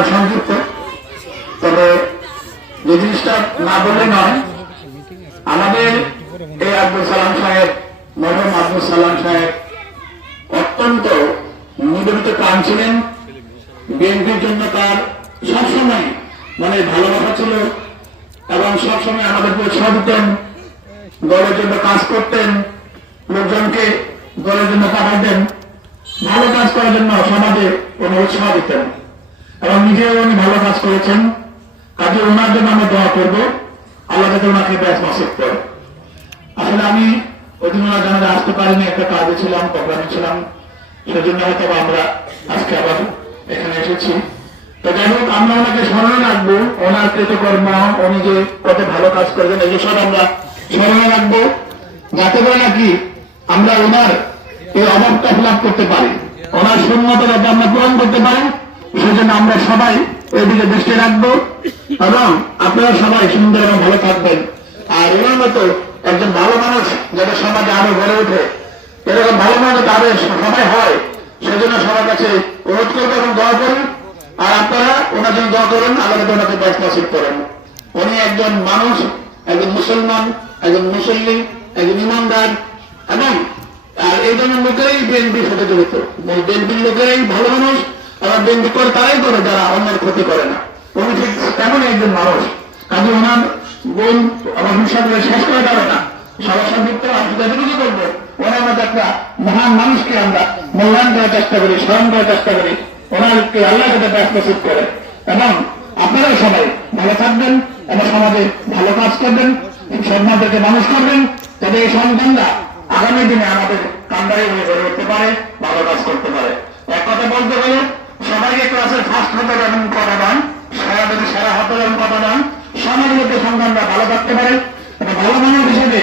সময় সংক্ষিপ্ত তবে যে জিনিসটা না বললে নয়, আমাদের এই আব্দুল সালাম সাহেব, মরহম আব্দুল সালাম সাহেব অত্যন্ত নিবেদিত প্রাণ ছিলেন। বিএনপির জন্য তার সবসময় মানে ভালোবাসা ছিল এবং সবসময় আমাদের উৎসাহ দিতেন, দলের জন্য কাজ করতেন, লোকজনকে দলের জন্য পাঠাতেন, ভালো কাজ করার জন্য সমাজে উনি উৎসাহ দিতেন। এবং নিজেও উনি ভালো কাজ করেছেন। কাজে ওনার জন্য আমরা দোয়া করব। আল্লাহ যাতে ওনাকে ব্যাস নসিব করে। আসলে আমি ওই দিন ওনার জানাজা আসতে পারিনি, একটা কাজে ছিলাম প্রোগ্রামে ছিলাম। সেজন্য হয়তো আমরা আজকে আবার এখানে এসেছি। তো যাই হোক, আমরা ওনাকে স্মরণে রাখব। ওনার কৃতকর্ম, উনি যে কত ভালো কাজ করবেন এগুলো সব আমরা স্মরণে রাখব। যাতে করে নাকি আমরা ওনার এই অভাবটা ফিল করতে পারি। ওনার শূন্যতা যাতে আমরা পূরণ করতে পারি। সেজন্য আমরা সবাই এদিকে দৃষ্টি রাখব এবং আপনারা সবাই সুন্দর এবং ভালো থাকবেন। আর এর মতো একজন ভালো মানুষ যাতে সমাজে আরও গড়ে ওঠে, এরকম ভালো মানুষ তাদের সবাই হয়, সেজন্য সবার কাছে অনুরোধ করব এবং দোয়া করুন আর আপনারা ওনার জন্য দোয়া করুন যাতে ওনাকে ব্যস্ত করেন। উনি একজন মানুষ, একজন মুসলমান, একজন মুসল্লি, একজন ইমানদার এবং আর এই ধরনের লোকেরাই বিএনপি সাথে জড়িত। বিএনপির লোকেরাই ভালো মানুষ আবার বিএনপি করে তারাই করে, যারা অন্যের ক্ষতি করে না। উনি ঠিক তেমনই একজন মানুষ। কাজে ওনার বোন আমার হিসাবে শেষ করে যাবে না। সবার সংযুক্ত আমরা কি করব? ওনার মধ্যে একটা মহান মানুষকে আমরা মূল্যায়ন করার চেষ্টা করি, স্মরণ করার চেষ্টা করি। ওনারকে আল্লাহ যাতে ব্যস্ত করে। এবং আপনারাও সবাই ভালো থাকবেন এবং সমাজে ভালো কাজ করবেন সন্তানদেরকে মানুষ করবেন তবে এই সন্তানরা আগামী দিনে আমাদের কান্দারি হয়ে গড়ে উঠতে পারে, ভালো কাজ করতে পারে। এক কথা বলতে গেলে ক্লাসের ফার্স্ট হতে এবং কথা দেন সারা দিনে সারা হতে এবং কথা দেন সমাজের মধ্যে সন্তানরা ভালো থাকতে পারে এবং ভালো মানুষ হিসেবে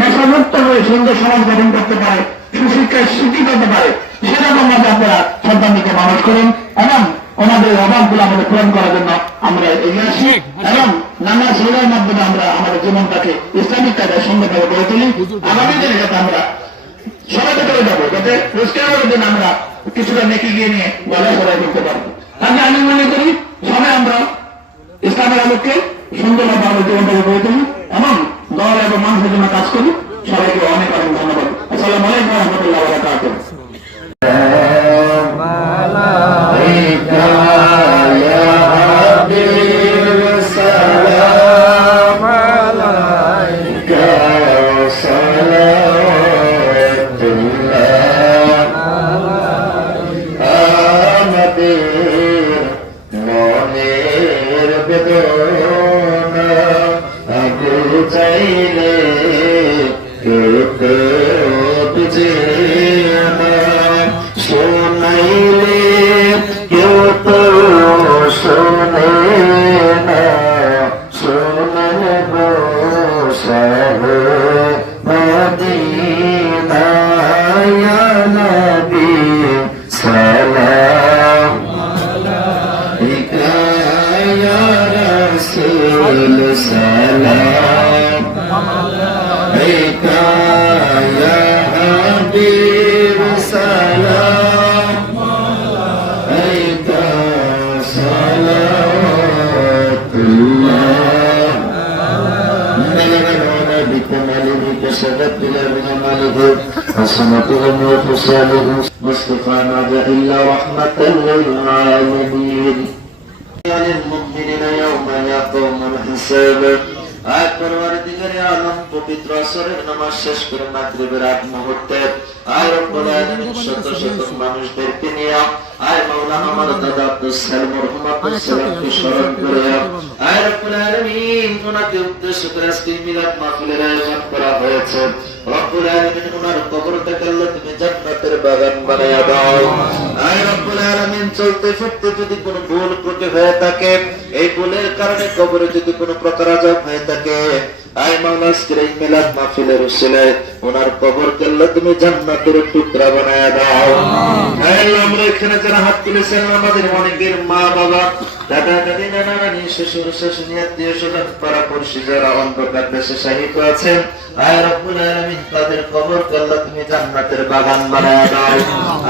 নেশামুক্ত হয়ে সুন্দর সমাজ গঠন করতে পারে সুশিক্ষায় শিক্ষিত হতে পারে সেরকম মধ্যে আপনারা সন্তানকে মানুষ করুন। এবং ওনাদের অভাবগুলো আমাদের পূরণ করার জন্য আমরা এগিয়ে আসি এবং নানা সেবার মাধ্যমে আমরা আমাদের জীবনটাকে ইসলামিক কাজে সুন্দরভাবে গড়ে তুলি। আগামী দিনে যাতে আমরা সবাইকে করে যাব যাতে রোজগারের দিন আমরা কিছুটা নেকি গিয়ে নিয়ে গলায় গলায় করতে পারব তাহলে আমি মনে করি সবাই আমরা ইসলামের আলোকে সুন্দরভাবে আমাদের জীবনটাকে গড়ে তুলি এবং দল এবং মানুষের জন্য কাজ করি। সবাইকে অনেক অনেক ধন্যবাদ। আসসালামু আলাইকুম রহমতুল্লাহ Mr. سبت إلينا مالهم حسنتهم وخصالهم واستقامة إلا رحمة للعالمين. للمؤمنين يوم يقوم الحساب. আয় পরবর্তীকারে আলম পবিত্র আসরের নামাজ শেষ করে মাগরিবের আগ মুহূর্তে আয় রব্বুল আলামিন শত শত মানুষদেরকে নিয়ে আয় মাওলানা আমার দাদা আব্দুল সালাম মরহুম আব্দুল সালামকে স্মরণ করে আয় রব্বুল আলামিন ওনাকে উদ্দেশ্য করে আজকে মিলাদ মাহফিলের আয়োজন করা হয়েছে। রব্বুল আলামিন ওনার কবরটাকে আল্লাহ তুমি জান্নাতের বাগান বানায়া দাও। আয় রব্বুল আলামিন চলতে ফিরতে যদি কোনো ভুল ত্রুটি হয়ে থাকে এই ভুলের কারণে কবরে যদি কোনো প্রকার আযাব হয়ে থাকে আয় মাওলা আজকের এই মিলাদ মাহফিলের উসিলায় ওনার কবরকে আল্লাহ তুমি জান্নাতের টুকরা বানায়া দাও। আমরা এখানে যারা হাত তুলেছেন আমাদের অনেকের মা বাবা দাদা দাদি নানা নানি শ্বশুর শাশুড়ি আত্মীয় স্বজন পাড়া পড়শি যারা অন্ধকার দেশে আছেন আয় রব্বুল আলামিন তাদের কবর তুমি জান্নাতের বাগান বানায়া দাও।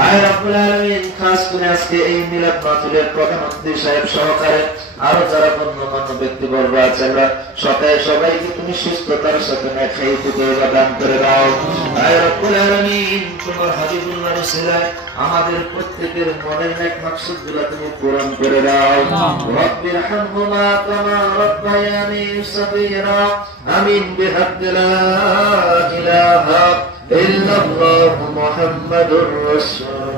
আয় রব্বুল আলামিন খাস করে আজকে এই মিলাদ মাহফিলের প্রধান অতিথি সাহেব সহকারে আরও যারা গণ্যমান্য ব্যক্তিবর্গ আছে। আমরা সবাই সবাইকে তুমি সুস্থতার সাথে না খাই থেকে দান করে দাও। তোমার হাবিবুল্লাহ রাসূলায় আমাদের প্রত্যেকের মনের নেক মাকসুদগুলো তুমি পূরণ করে দাও। রব্বির হামহুমা কামা রব্বায়ানি সগীরা। আমিন ইলাহা ইল্লাল্লাহু মুহাম্মাদুর রাসূল